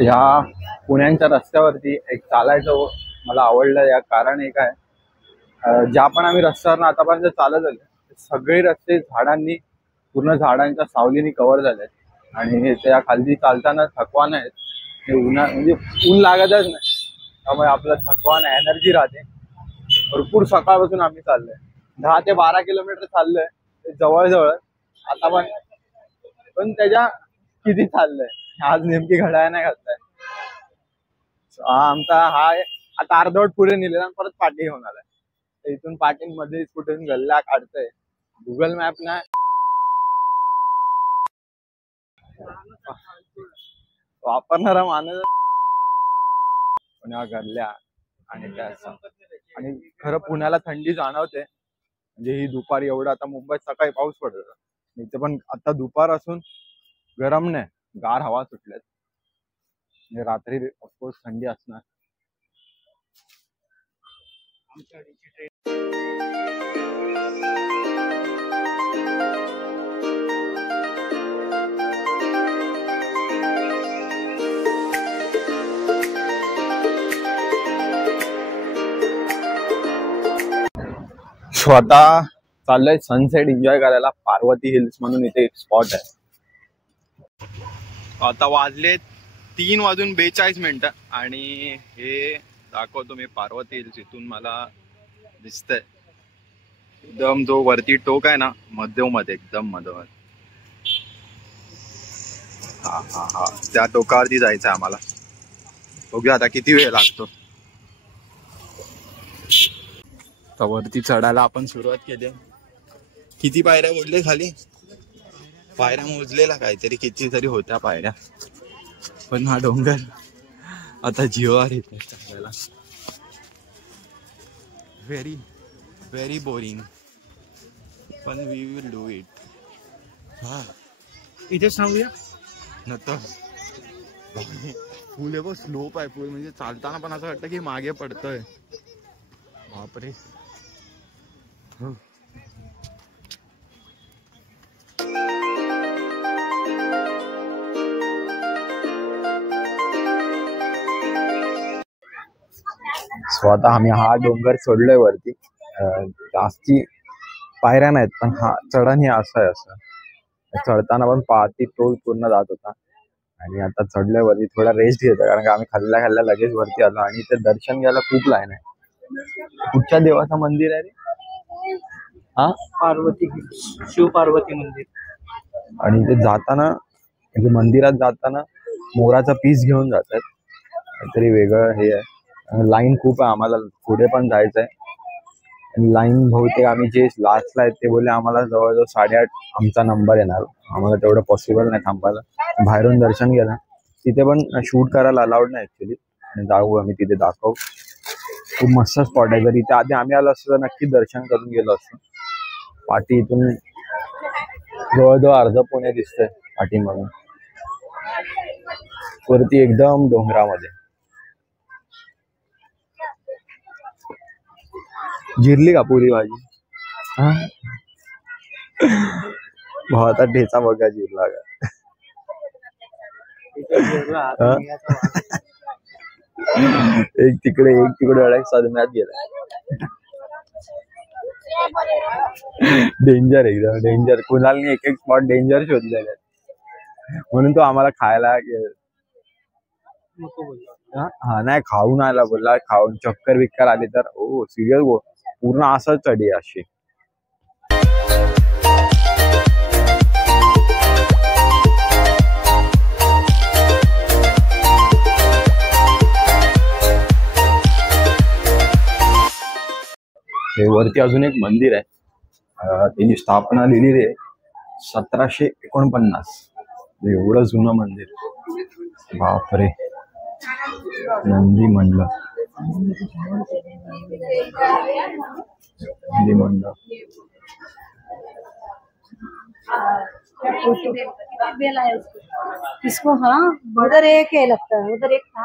ह्या पुण्याच्या रस्त्यावरती एक चालायचं मला आवडलं या कारण एक आहे, ज्या पण आम्ही रस्त्यावर आतापर्यंत चालत आलो सगळे रस्ते झाडांनी पूर्ण झाडांच्या सावलीने कव्हर झाले आणि त्या खाली चालताना थकवा नाही, हे म्हणजे ऊन लागतच नाही, त्यामुळे आपलं थकवा नाही, एनर्जी राहते. भरपूर सकाळपासून आम्ही चाललोय, 10 ते 12 किलोमीटर चाललोय, ते जवळजवळ. आता पण त्याच्या किती चाललंय आज नेमकी घड्याळ नाही घातलाय. आमचा हा आता अर्धवट पुढे नेलेला आणि परत पाठी घेऊन आलाय. इथून पाठीमध्ये कुठून गल्ला काढतोय गुगल मॅप नाही वापरणारा माणूस पुण्या गल्ल्या आणि त्या आणि खरं पुण्याला थंडी जाणवते. म्हणजे ही दुपारी एवढं, आता मुंबईत सकाळी पाऊस पडतो इथे पण आता दुपार असून गरम नाही, गार हवा सुटल्यात. म्हणजे रात्री ऑफकोर्स थंडी असणार. स्वतः चाललंय सनसेट एन्जॉय करायला. पार्वती हिल्स म्हणून इथे एक स्पॉट आहे. आता वाजले 3:42 आणि हे दाखवतो मी पार्वती हिल्स. इथून मला दिसतंय एकदम जो वरती टोक आहे ना, मध्यमध्ये एकदम मधोमध. हा त्या टोकावरती जायचं आम्हाला. बघूया आता किती वेळ लागतो. तर वरती चढायला आपण सुरुवात केली. किती पायऱ्या बोलले खाली? पायऱ्या मोजलेला काहीतरी किती तरी होत्या पायऱ्या, पण हा डोंगर आता जीवावर येते चढायला. व्हेरी व्हेरी बोरिंग, पण वी विल डू इट. हा इथे सांगूया नंतर फुल आहे बघ, स्लोप आहे फुल. म्हणजे चालताना पण असं वाटतं की मागे पडतोय. बापरे. स्वतः आम्ही हा डोंगर सोडलोय वरती. जास्ती पायऱ्या नाहीत, पण हा चढण हे असं आहे. असं चढताना पण पाहती टोल पूर्ण जात होता. आणि आता चढलोय वरती, थोडा रेस्ट घेतो कारण का आम्ही खाल्ल्या लगेच वरती आलो. आणि ते दर्शन घ्यायला खूप लाईन आहे. कुठच्या देवाचं मंदिर आहे रे? हा, पार्वती, शिव पार्वती मंदिर. आणि ते जाताना म्हणजे मंदिरात जाताना मोराचा पीस घेऊन जातात, काहीतरी वेगळं हे आहे. लाईन खूप आहे, आम्हाला पुढे पण जायचंय. लाईन बहुतेक आम्ही जे लास्टला आहेत ते बोलले आम्हाला जवळजवळ 8:30 आमचा नंबर येणार. आम्हाला तेवढं पॉसिबल नाही थांबायला. बाहेरून दर्शन घेणं, तिथे पण शूट करायला अलाउड नाही ऍक्च्युली. आणि जाऊ आम्ही तिथे दाखवू. खूप मस्त स्पॉट आहे. जर इथे आधी आम्ही आलो असतो तर नक्की दर्शन करून गेलो असतो. पाठी इथून जवळजवळ अर्ध पुणे दिसतंय पाठीमागून. वरती एकदम डोंगरामध्ये. जिरली का पुरी भाजी? हा भावाचा ठेचा बघा जिरला का. एक तिकडे अडक सदम्यात गेला. डेंजर, एकदम डेंजर. कुणालनी एक स्पॉट डेंजर शोधलेले म्हणून तो आम्हाला खायला हा नाही खाऊन आला बोलला. खाऊन चक्कर विक्कर आली तर ओ सिरियस पूर्ण असंच चढी अशी. हे वरती अजून एक मंदिर आहे. त्याची स्थापना लिहिलेली आहे 1749. एवढं जुनं मंदिर. बापरे. नंदी मंडळ. इसको हाँ उधर एक है लगता है, उधर एक था.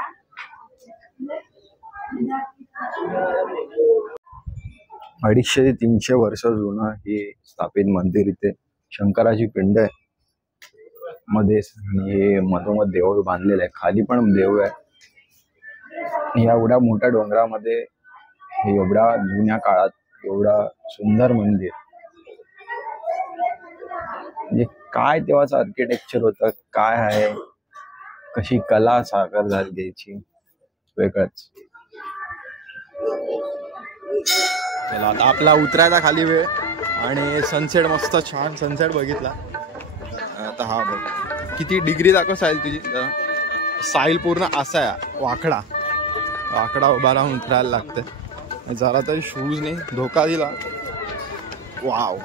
250 ते 300 वर्ष जुनं हे स्थापित मंदिर. इथे शंकराची पिंड आहे. मध्येच हे मधोमध देऊळ बांधलेलं आहे, खाली पण देऊळ आहे. या एवढ्या मोठ्या डोंगरामध्ये हे एवढ्या जुन्या काळात एवढा सुंदर मंदिर, म्हणजे काय तेव्हाच आर्किटेक्चर होतं, काय आहे, कशी कला साकार झाली त्याची, वेगळंच. चला आता आपला उतरायचा खाली वेळ आणि सनसेट मस्त छान सनसेट बघितला. आता हा बघ किती डिग्री दाखव साईल तुझी. साईल पूर्ण असा आहे वाकडा वाकडा उभा राहून उतरायला लागतं. जरा तरी शूज नाही धोका दिला. वाव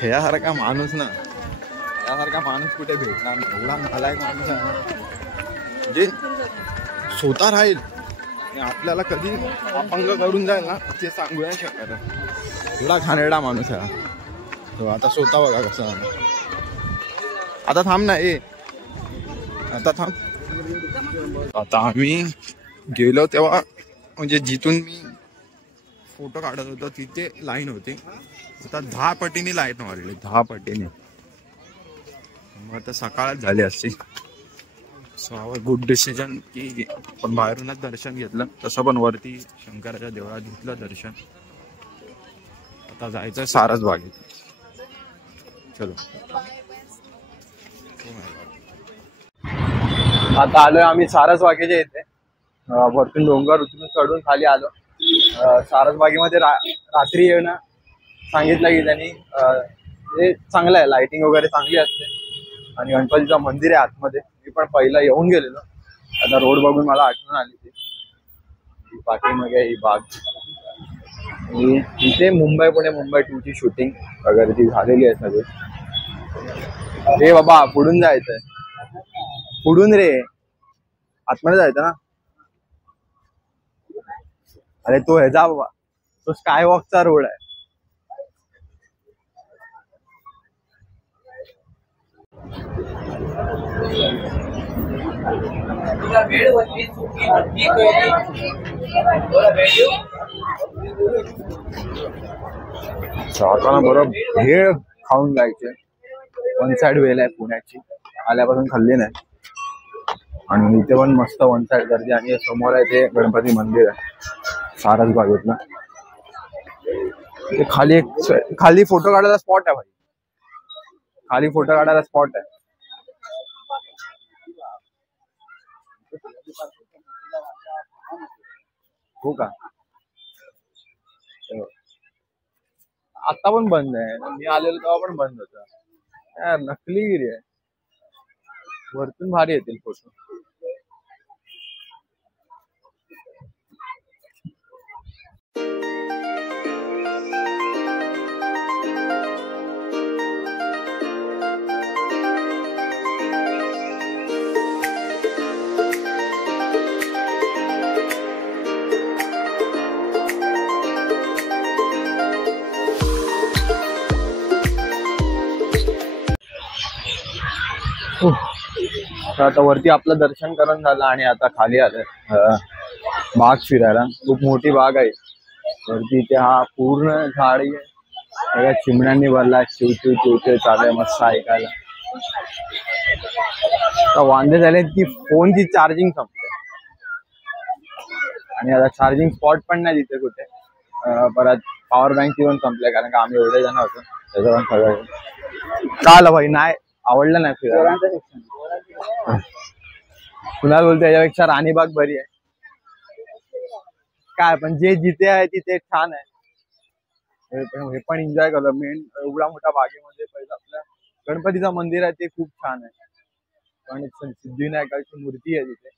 ह्यासारखा माणूस ना, यासारखा माणूस कुठे भेटणार. एवढा नालायक माणूस आहे म्हणजे स्वतः राहील आपल्याला कधी अपंग करून जाईल ना ते सांगू नाही शकत. एवढा घाणेरडा माणूस आहे तो. आता स्वतः बघा कसं. आता थांब ना ए, आता थांब. आता आम्ही गेलो तेव्हा म्हणजे जिथून मी फोटो काढत होतो तिथे लाईन होती. आता 10 पटीने लाईन वाढली, 10 पटीने. मग आता सकाळच झाली असती. सो गुड डिसिजन की पण बाहेरूनच दर्शन घेतलं. तसं पण वरती शंकराच्या देवळात घेतलं दर्शन. आता जायचं सारस बागेत. चलो आता आलोय आम्ही सारस बागेच्या इथे. वरतून डोंगर उतरून चढून खाली आलो. सारस बागेमध्ये रात्री येणं सांगितलं की त्यांनी. हे चांगलं आहे, लाइटिंग वगैरे चांगली असते आणि गणपतीचं मंदिर आहे आतमध्ये. मी पण पहिला येऊन गेलेलो. आता रोड बघून मला आठवण आली ती पाठीमागे ही बाग. इथे मुंबई पुणे मुंबई 2 ची शूटिंग वगैरे ती झालेली आहे सगळी. हे बाबा पुढून जायचंय, पुढून रे आतमध्ये जायचं ना. अरे तो ह्याचा बाबा तो स्काय वॉकचा रोड आहे. जाताना बरोबर भेळ खाऊन जायचे. वन साइड वेल आहे पुण्याची, आल्यापासून खाल्ली नाही. आणि इथे पण मस्त वन साइड गर्दी. आणि समोर आहे ते गणपती मंदिर आहे सारस बागेतलं. खाली खाली फोटो काढायला स्पॉट आहे भाई, खाली फोटो काढायला स्पॉट आहे. हो का, आता पण बंद आहे. मी आलेलो तेव्हा पण बंद होता. नकलीगिरी आहे. वरतून भारी येतील फोटो. आता वरती आपलं दर्शन करून झालं आणि आता खाली आलंय बाग फिरायला. खूप मोठी बाग आहे वरती. इथे हा पूर्ण झाडी आहे, सगळ्या चिमण्यांनी भरला. चिवचिव चिवचिव चालू आहे मस्त ऐकायला. आता वांदे झाले की फोनची चार्जिंग संपली आणि आता चार्जिंग स्पॉट पण नाही तिथे कुठे. परत पॉवर बँक पण संपले कारण का आम्ही एवढे जण होतो. त्याचं पण सगळं चाल भाई नाही आवडलं नाही फिरायला. कुणाला बोलतो याच्यापेक्षा राणीबाग बरी आहे. काय पण जे जिथे आहे तिथे छान आहे. हे पण एन्जॉय केलं. मेन एवढा मोठा बागेमध्ये पहिलं आपल्या गणपतीचं मंदिर आहे ते खूप छान आहे. पण सिद्धिविनायकाची मूर्ती आहे तिथे,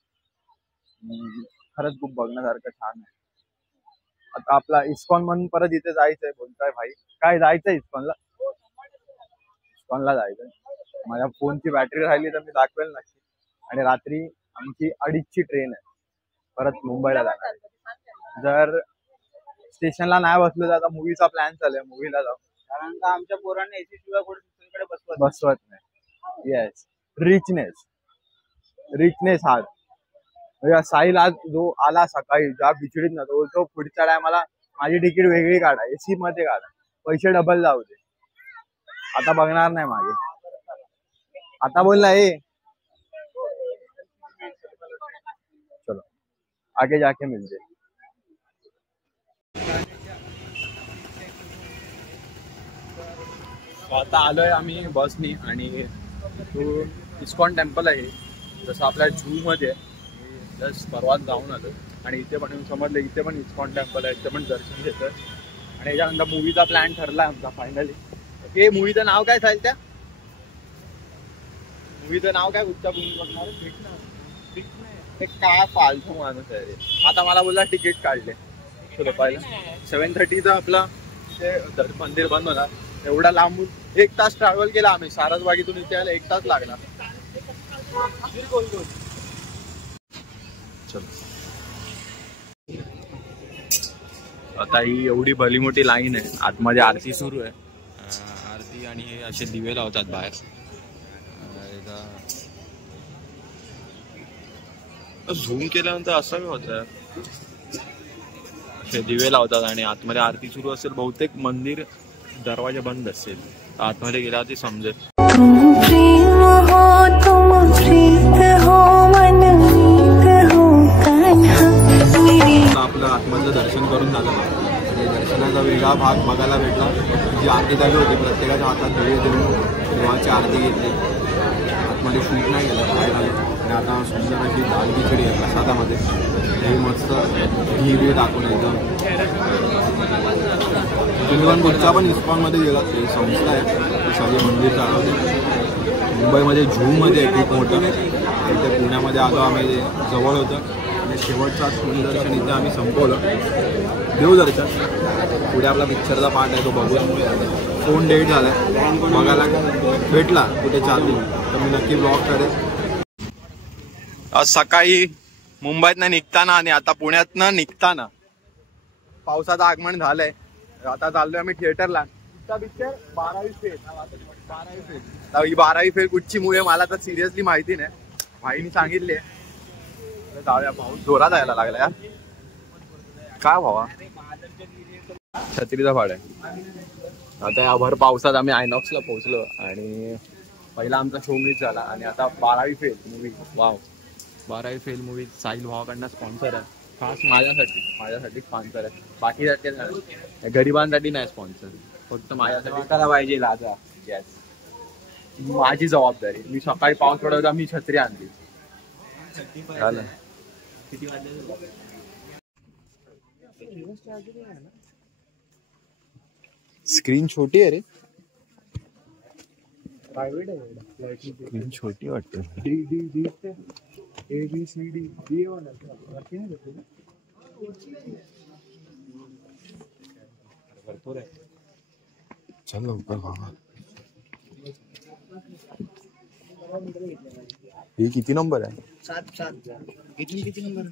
खरंच खूप बघण्यासारखं छान आहे. आता आपला इस्कॉन म्हणून परत इथे जायचंय बोलताय भाई. काय जायचंय इस्कॉनला? इस्कॉनला जायचंय. माझ्या फोनची बॅटरी राहिली तर मी दाखवेल नक्की. आणि रात्री आमची 2:30ची ट्रेन आहे परत मुंबईला जाणार. जर स्टेशनला नाही बसलं तर आता मूवीचा प्लॅन चालू आहे, मूवीला जाऊ. कारण का आमच्या पोरांना एसी शिवाय कुठे दुसरीकडे बसवत नाही. येस, रिचनेस हा साहिल आज जो आला सकाळी ज्या बिचडीत ना तो पुढच्या टायमाला माझी तिकीट वेगळी काढा, एसी मध्ये काढा. पैसे डबल जाऊ दे. आता बघणार नाही मागे. आता बोलला हे. चलो आगे जाके मिलते. आता आलोय आम्ही बसनी आणि तो इस्कॉन टेम्पल आहे जसं आपल्या झू मध्ये जस्ट परवाच जाऊन आलो आणि इथे पण समजलं इथे पण इस्कॉन टेम्पल आहे. इथे पण दर्शन घेतोय आणि याच्यानंतर मूवीचा प्लॅन ठरला आमचा फायनली. हे मूवीचं नाव काय चालेल? त्या मूवीचं नाव काय? कुठच्या ते काय फालतू माणूस आहे रे. आता मला बोलला तिकीट काढले. चलो पहिलं 7:30चं आपला ते मंदिर बंद होणार. एवढा लांबून 1 तास ट्रॅव्हल केला आम्ही. सारसबागेतून इथे यायला 1 तास लागला. चलो आता ही एवढी भली मोठी लाईन आहे. आतमध्ये आरती सुरू आहे. आरती आणि हे असे दिवे लावतात बाहेर. झूम केल्यानंतर असं होतं असे दिवे लावतात आणि आतमध्ये आरती सुरू असेल. बहुतेक मंदिर दरवाजा बंद असेल. आतमध्ये गेल्यावरती समजेल. आपलं आतमधलं दर्शन करून झालं आणि दर्शनाचा वेगळा भाग बघायला भेटला. जी आरती झाली होती प्रत्येकाच्या हातात दिवे देऊन देवाची आरती घेतली. आतमध्ये शूट नाही गेलं बाहेर आले आणि आता सुंदर अशी दाल खिचडी आहे प्रसादामध्ये. हे मस्त घी बी टाकून एकदम. तुम्ही पण कुठच्या पण इस्कॉनमध्ये गेलात ते संस्था आहे ती सगळे मंदिर चालवते. मुंबईमध्ये झूमध्ये आहे खूप मोठं. इथे पुण्यामध्ये आलो आम्ही जवळ होतं आणि शेवटचा सूर्यदर्शन इथे आम्ही संपवलं. देवदर्शन. पुढे आपला पिक्चरचा पार्ट आहे तो बघूया. फोन डेट झाला आहे बघायला भेटला कुठे चालू तर मी नक्की ब्लॉग करेन. आज सकाळी मुंबईतनं निघताना आणि आता पुण्यातनं निघताना पावसाचं आगमन झालंय. आता चाललोय आम्ही थिएटरला. पिक्चर 12वी फेल. 12वी फेल कुठची मूवी मला तर सिरियसली माहिती नाही. भाईनी सांगितले. जाऊया. पाऊस जोरात यायला लागला यार. काय व्हावा. छत्रीचा भाड आहे. आता या भर पावसात आम्ही आयनॉक्सला पोहोचलो आणि पहिला आमचा शो मिस झाला आणि आता 12वी फेल मूवी. वाव. 12वी फेल मूवी साहिल भावाकडनं स्पॉन्सर आहे. खास माझ्यासाठी स्पॉन्सर आहे. बाकीसाठी नाही. गरिबांसाठी नाही स्पॉन्सर. फक्त माझ्यासाठी करा पाहिजे लाजा. यस माझी जबाबदारी. मी सकाळी पाऊस पडत होता मी छत्री आणली. झालं. किती वाजले? स्क्रीन छोटी आहे रे. स्क्रीन छोटी वाटते. चल लवकर बाबा. हे किती नंबर आहे? 7. इथून किती नंबर?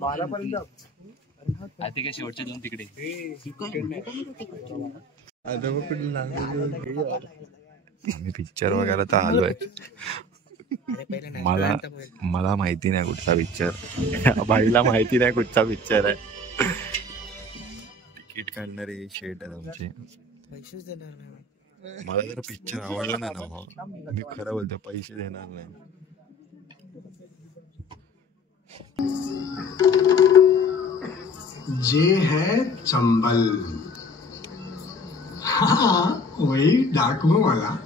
12 पर्यंत. आता काय शेवटचे 2 तिकडे. आम्ही पिक्चर वगैरे तर आलोय. मला माहिती नाही कुठचा पिक्चर. बाईला माहिती नाही कुठचा पिक्चर आहे. तिकीट काढणारे शेट आहे आमचे. पैसेच देणार नाही. मला जर पिक्चर आवडला नाही ना भाऊ मी खरं बोलतो पैसे देणार नाही. ये है चंबल. हाँ वही डाकुओं वाला.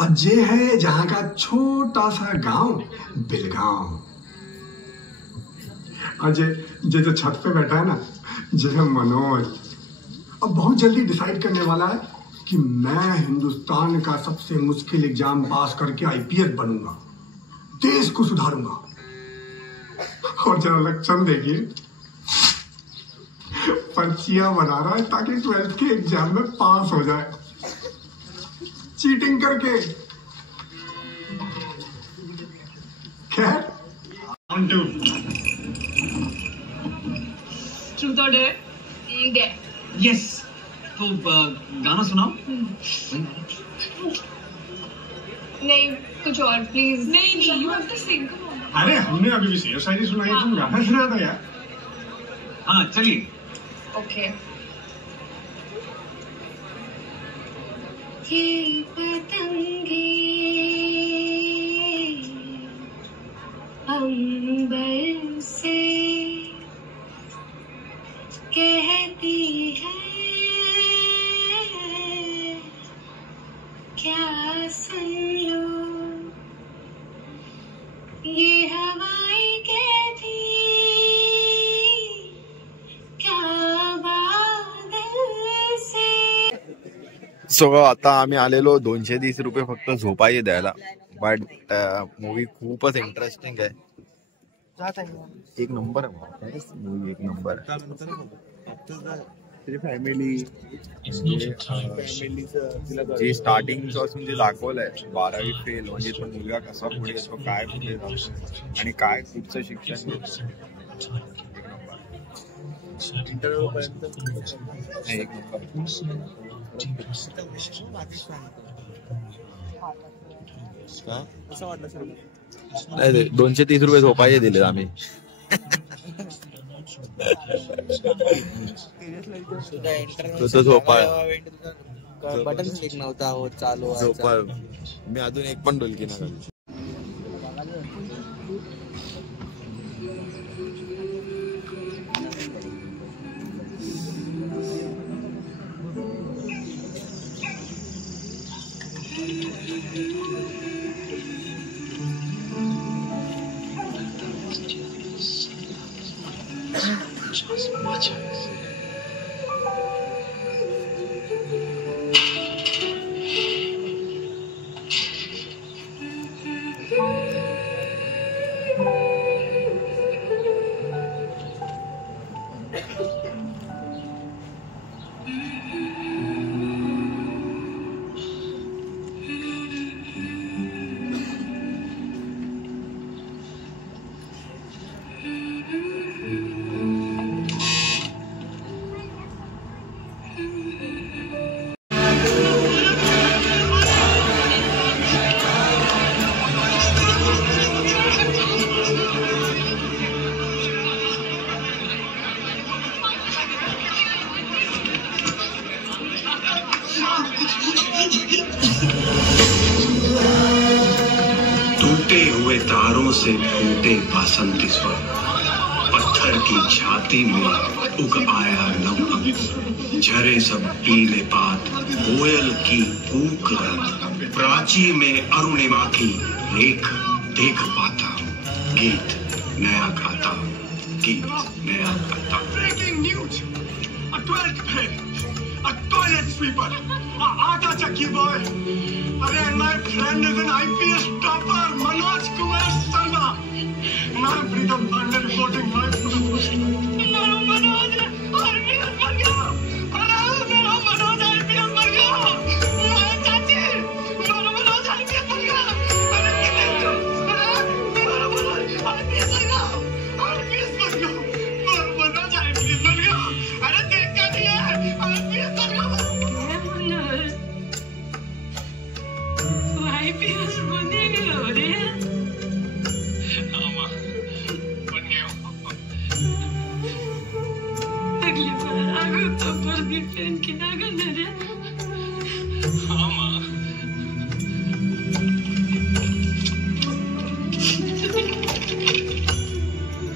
और ये है जहाँ का छोटा सा गांव बिलगांव. और ये जो छत पे बैठा है ना जैसे मनोज अब बहुत जल्दी डिसाइड करने वाला है कि मैं हिंदुस्तान का सबसे मुश्किल एग्जाम पास करके आईपीएस बनूंगा. देश को सुधारूंगा. और जरा लक्षण देखिए पर्चियां बना रहा है ताकि 12th के एग्जाम में पास हो जाए. चीटिंग करके. खैर ट्रूथ और डेयर. यस. तो गाना सुनाओ. नहीं कुछ और प्लीज. नहीं यू हैव टू सिंग. अरे हमने अभी भी शेर शायरी सुनाई तुम गाना सुना दो यार. हाँ चलिए. ओके ये पतंगे अंबर से कहती है क्या सुन लो, ये हवाएं कहती क्या बादल से। सो आता आम्ही आलेलो 230 रुपये फक्त झोपाई द्यायला, बट मूवी खूपच इंटरेस्टिंग आहे. एक नंबर आहे मूवी, एक नंबर फॅमिली. जे स्टार्टिंग पासून जे दाखवलंय 12वी फेल म्हणजे तो मुलगा कसा पुढे येतो, काय पुढे जातो आणि काय पुढचं शिक्षण घेतो. इंटरव्ह्यू पर्यंत एक नंबर. 230 रुपये झोपायचे दिले आम्ही. तो झोपा बटन क्लिक नव्हता होत चालू. झोपा मी अजून एक पण डोलकी ना. टूटे हुए तारों से फूटे बासंती स्वर, पत्थर की छाती में उग आया नव अंकुर. झरे सब पीले पात, कोयल की कूक रात, प्राची में अरुणिमा की रेख देख पाता हूँ. गीत नया गाता हूँ, गीत नया गाता हूँ. Breaking news, a 12th grade, a toilet sweeper, a aata chakki boy. And my friend is an IPS topper, Manoj Kumar Sharma. And I'm Pritam Pandey reporting live from the post. Hello, Manoj. IPS बन गया. अरे मेरा Manoj IPS बन गया. चाची, मेरा Manoj IPS बन गया. अरे कितने हो? मेरा Manoj IPS बन गया. IPS बन गया. Manoj IPS बन गया. अरे देखा नहीं है? IPS बन गया. IPS बने रे. आमा बन गया. अगली बार आगो तो वर्दी पहन के ना गने रे. आमा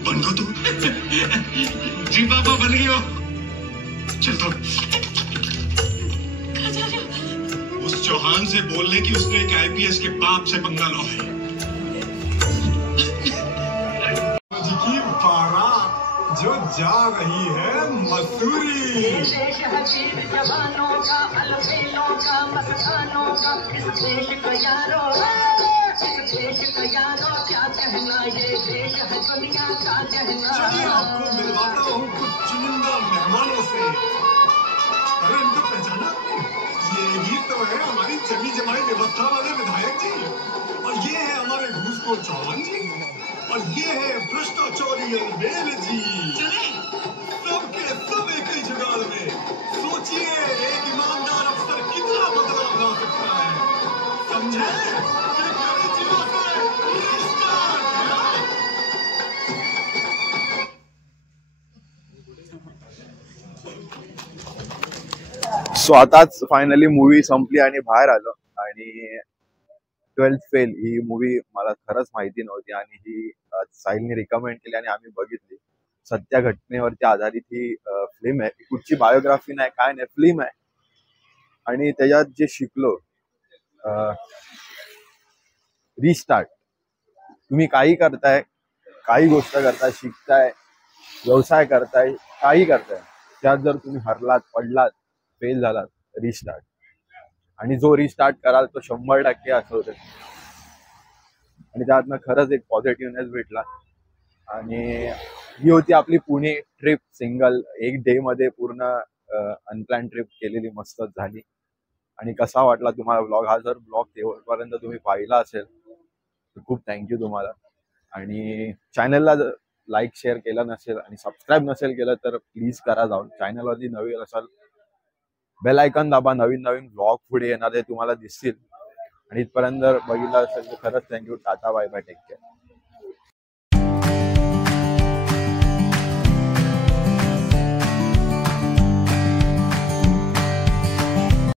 बन गो तू. जी बाबा बन गयो. चल तो उस चौहान से बोलने की उसने एक IPS के बाप से पंगा लो है. की बारात जो जा रही है मसूरी. जवानों का अलबेलों का मस्तानों का इस देश का यारो, इस देश का यारो क्या कहना, ये देश है दुनिया का कहना. चलिए आपको मिलवाता हूँ कुछ चुनिंदा मेहमानों से. अरे इनको पहचाना आपने? ये तो है हमारी जमी जमाई व्यवस्था वाले विधायक जी, और ये है हमारे घूसखोर चौहान जी, और ये है भ्रष्टाचारी अलबेल जी. सबके सब एक ही जुगाड़ में. सोचिए एक ईमानदार अफसर कितना बदलाव ला सकता है. समझे? ये कड़ी चीजों से स्टार्ट है. सो आताच फायनली मूवी संपली आणि बाहेर आलो. आणि 12th फेल ही मूवी मला खरंच माहिती नव्हती आणि ही साहिलने रिकमेंड केली आणि आम्ही बघितली. सत्य घटनेवरती आधारित ही फिल्म आहे. कुठची बायोग्राफी नाही, काय नाही, फिल्म आहे. आणि त्याच्यात जे शिकलो, रिस्टार्ट. तुम्ही काही करताय, काही गोष्ट करताय, शिकताय, व्यवसाय करताय, काही करताय, त्यात जर तुम्ही हरलात, पडलात, फेल झालात, रिस्टार्ट. आणि जो रिस्टार्ट कराल तो 100% असं होतं. आणि त्यातनं खरंच एक पॉझिटिव्हनेस भेटला. आणि ही होती आपली पुणे ट्रिप. सिंगल एक डे मध्ये पूर्ण अनप्लॅन ट्रिप केलेली, मस्तच झाली. आणि कसा वाटला तुम्हाला ब्लॉग? हा जर ब्लॉग तेवढपर्यंत तुम्ही पाहिला असेल तर खूप थँक्यू तुम्हाला. आणि चॅनलला जर लाईक शेअर केलं नसेल आणि सबस्क्राईब नसेल केलं तर प्लीज करा. जाऊन चॅनलवरती नवीन असाल बेल आयकॉन दाबा. नवीन नवीन ब्लॉग पुढे येणारे तुम्हाला दिसतील. आणि इथपर्यंत जर बघितलं असेल तर खरंच thank you. Tata, bye bye, take care.